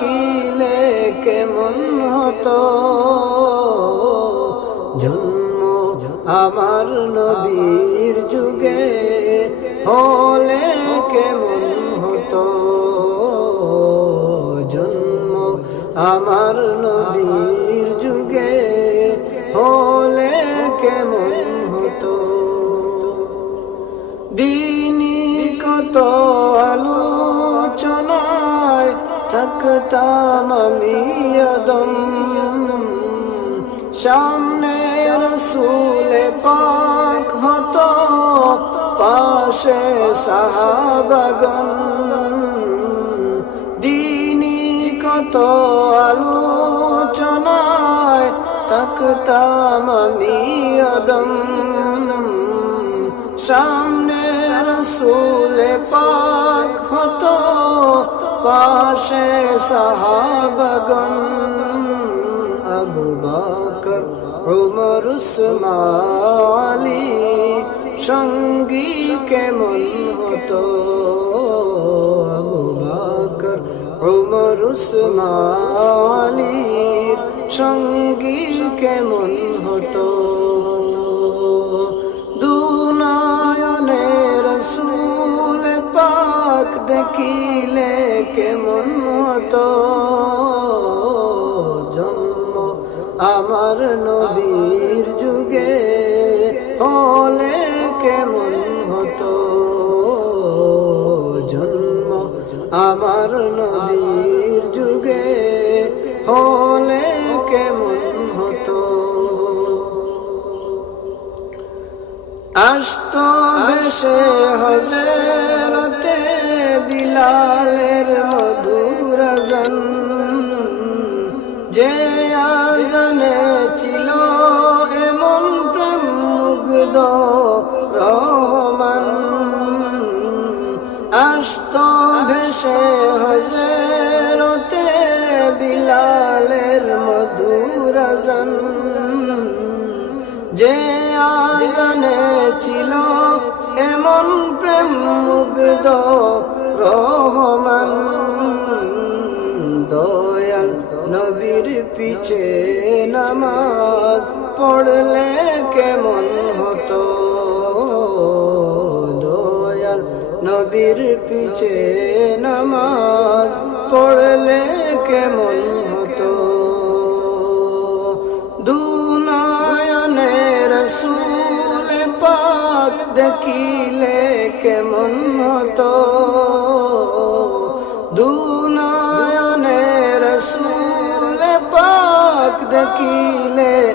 কে কেমন হতো? জন্ম আমার নবীর যুগে হলে থাকতাম আমি আদম। সামনে রসুলে পাক হতো, পাশে সাহাবাগন দিনী কত আলোচনায় থাকতাম আমি আদম। সামনে রসুলে পাক পাশে সাহাবাগন আবু বকর, উমর উসমালি সঙ্গী কেমন হতো? আবু বকর, উমর উসমালির সঙ্গী কেমন হতো? দুনায়নে রসুল পাক দেখিলে কেমন হতো জন্ম আমার নবীর যুগে হলে কেমন হতো জন্ম আমার নবীর যুগে হলে কেমন হতো? আস্ত বেশে হজরতে বিলালের রহমান। আস্ত ভেসে হজরতে বিলালের মধুর আজান। যে আজানে ছিল এমন প্রেম মুগ্ধ রহমান। দয়াল নবীর পিছে নামাজ পড়লে কেমন হতো? দয়াল নবীর পিছে নামাজ পড়লে কেমন হতো? দুনায়নে রসুল পাক দেখিলে কেমন হতো? দুনায়নে রসুল পাক দেখিলে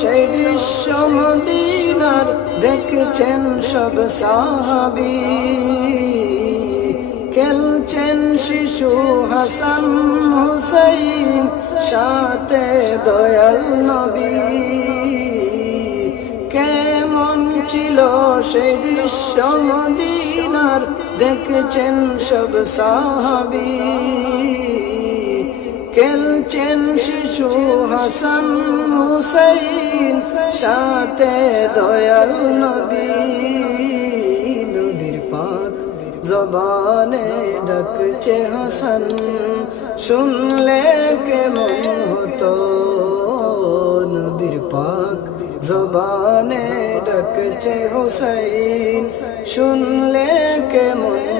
সেই দৃশ্য মদিনার দেখছেন সব সাহাবি। খেলছেন শিশু হাসান হুসাইন, সাথে দয়াল নবী। কেমন ছিল সেই দৃশ্য মদিনার দেখছেন সব সাহাবি। খেলছেন শিশু হাসান হুসাইন, সাথে দয়াল নবী, নবীর পাক জবানে ডাকছে হাসান। শুনলে কেমন হতো? নবীর পাক জবানে ডাকছে হুসাইন। শুনলে কেমন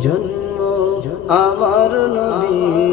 জন্ম আমার নবীর